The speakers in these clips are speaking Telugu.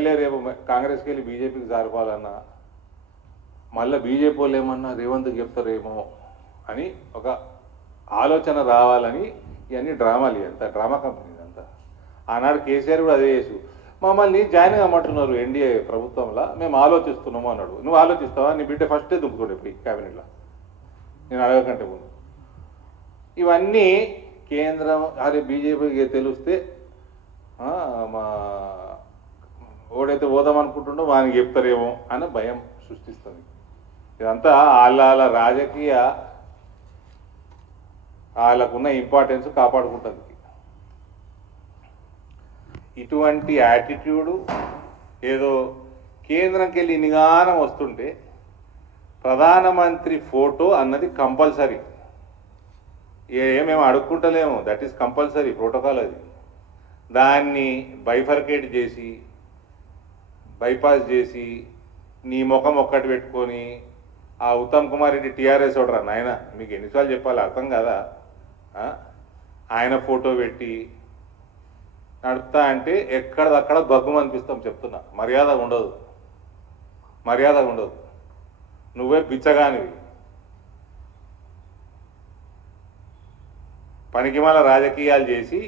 ఎమ్మెల్యే రేపు కాంగ్రెస్కి వెళ్ళి బీజేపీకి జారిపోవాలన్నా మళ్ళీ బీజేపీ వాళ్ళు ఏమన్నా రేవంత్కి చెప్తారేమో అని ఒక ఆలోచన రావాలని ఇవన్నీ డ్రామాలు, అంతా డ్రామా కంపెనీ అంతా. ఆనాడు కేసీఆర్ కూడా అదే చేసు, మమ్మల్ని జాయిన్ కమ్మంటున్నారు ఎన్డీఏ ప్రభుత్వంలో, మేము ఆలోచిస్తున్నాము అన్నాడు. నువ్వు ఆలోచిస్తావా? నీ బిడ్డ ఫస్టే దుంపుతుండే పోయి క్యాబినెట్లో, నేను అడగకంటే ముందు. ఇవన్నీ కేంద్రం అరే బీజేపీకి తెలిస్తే మా ఓడైతే పోదామనుకుంటుండో వానికి చెప్తారేమో అని భయం సృష్టిస్తుంది. ఇదంతా వాళ్ళ రాజకీయ వాళ్ళకున్న ఇంపార్టెన్స్ కాపాడుకుంటుంది. ఇటువంటి యాటిట్యూడు ఏదో కేంద్రంకి వెళ్ళి నిగానం వస్తుంటే ప్రధానమంత్రి ఫోటో అన్నది కంపల్సరీ. మేము అడుక్కుంటలేము, దట్ ఈస్ కంపల్సరీ ప్రోటోకాల్. అది దాన్ని బైఫర్కేట్ చేసి బైపాస్ చేసి నీ ముఖం ఒక్కటి పెట్టుకొని ఆ ఉత్తమ్ కుమార్ రెడ్డి టీఆర్ఎస్ ఓడరా నాయన, మీకు ఎన్నిసార్లు చెప్పాలి అర్థం కదా, ఆయన ఫోటో పెట్టి నడుపుతా అంటే ఎక్కడదక్కడ బగ్గుమ అనిపిస్తాం. చెప్తున్నా, మర్యాద ఉండదు, మర్యాద ఉండదు. నువ్వే బిచ్చగానివి, పనికిమాల రాజకీయాలు చేసి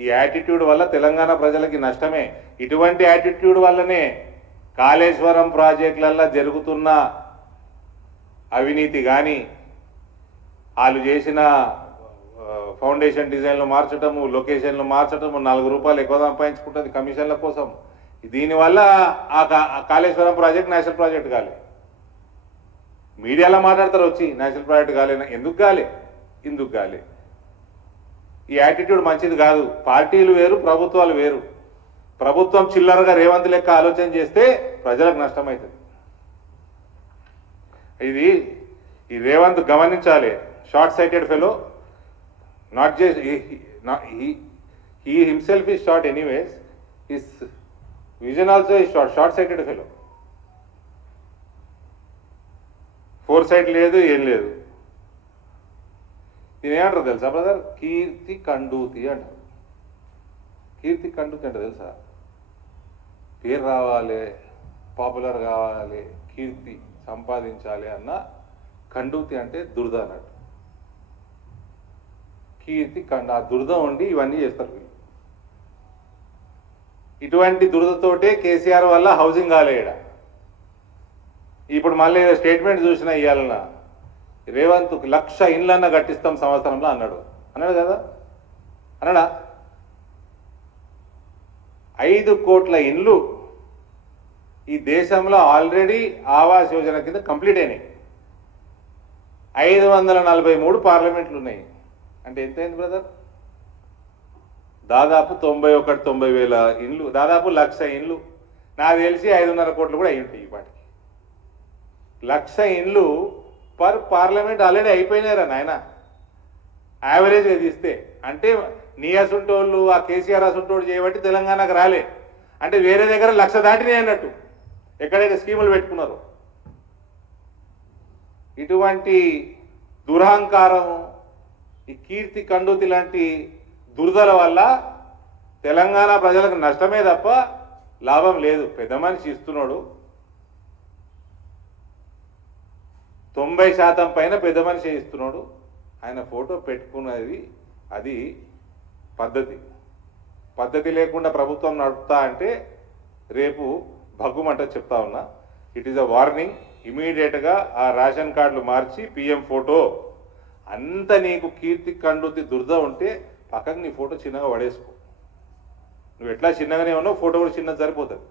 ఈ యాటిట్యూడ్ వల్ల తెలంగాణ ప్రజలకి నష్టమే. ఇటువంటి యాటిట్యూడ్ వల్లనే కాళేశ్వరం ప్రాజెక్టులల్లో జరుగుతున్న అవినీతి కానీ, వాళ్ళు చేసిన ఫౌండేషన్ డిజైన్లు మార్చడము, లొకేషన్లు మార్చడము, 4 రూపాయలు ఎక్కువ సంపాదించుకుంటుంది కమిషన్ల కోసం. దీనివల్ల ఆ కాళేశ్వరం ప్రాజెక్ట్ నేషనల్ ప్రాజెక్ట్ కాలే. మీడియాలో మాట్లాడతారు వచ్చి నేషనల్ ప్రాజెక్ట్ కాలేనా, ఎందుకు కాలే, ఎందుకు కాలే. ఈ యాటిట్యూడ్ మంచిది కాదు. పార్టీలు వేరు, ప్రభుత్వాలు వేరు. ప్రభుత్వం చిల్లరగా రేవంత్ లెక్క ఆలోచన చేస్తే ప్రజలకు నష్టమవుతుంది. ఇది ఈ రేవంత్ గమనించాలి. Short sighted fellow, not just he himself is short anyways, his vision also is short sighted fellow. Foresight లేదు, ఏం లేదు. దీని ఏమంటారు తెలుసా బ్రదర్? కీర్తి కండూతి అంటారు. కీర్తి కండూతి అంటే తెలుసా? పేరు రావాలి, పాపులర్ కావాలి, కీర్తి సంపాదించాలి అన్న కండూతి అంటే దురద అన్నట్టు. కీర్తి ఆ దురద ఉండి ఇవన్నీ చేస్తారు. ఇటువంటి దురదతోటే కేసీఆర్ వల్ల హౌసింగ్ కాలేడ. ఇప్పుడు మళ్ళీ స్టేట్మెంట్ చూసినా ఇవ్వాలన్నా రేవంత్ 1,00,000 ఇండ్లన్నా కట్టిస్తాం సంవత్సరంలో అన్నాడు కదా, అన్నాడా? 5 కోట్ల ఇండ్లు ఈ దేశంలో ఆల్రెడీ ఆవాస్ యోజన కింద కంప్లీట్ అయినాయి. 543 పార్లమెంట్లు ఉన్నాయి. అంటే ఎంత అయింది బ్రదర్? దాదాపు 91,90,000 ఇండ్లు, దాదాపు 1,00,000 ఇండ్లు. నాకు తెలిసి 5.5 కోట్లు కూడా అయి ఉంటాయి. వాటికి 1,00,000 ఇండ్లు పర్ పార్లమెంట్ ఆల్రెడీ అయిపోయినారా నాయన, యావరేజ్గా తీస్తే. అంటే నీ అసుంటోళ్ళు, ఆ కేసీఆర్ అసుంటోళ్ళు చేయబట్టి తెలంగాణకు రాలే. అంటే వేరే దగ్గర 1,00,000 దాటినాయి అన్నట్టు, ఎక్కడైతే స్కీములు పెట్టుకున్నారు. ఇటువంటి దురహంకారం, ఈ కీర్తి కండూతి లాంటి దురదల వల్ల తెలంగాణ ప్రజలకు నష్టమే తప్ప లాభం లేదు. పెద్ద మనిషి ఇస్తున్నాడు, 90% పైన పెద్ద మనిషి ఇస్తున్నాడు. ఆయన ఫోటో పెట్టుకున్నది అది పద్ధతి లేకుండా ప్రభుత్వం నడుపుతా అంటే రేపు భగ్గుమంట చెప్తా ఉన్నా. It is a warning. ఇమీడియట్గా ఆ రేషన్ కార్డులు మార్చి పిఎం ఫోటో అంత నీకు కీర్తి కండూతి దురద ఉంటే పక్కకు నీ ఫోటో చిన్నగా పడేసుకో. నువ్వు ఎట్లా చిన్నగానే ఉన్నావు, ఫోటో కూడా చిన్నది సరిపోతుంది.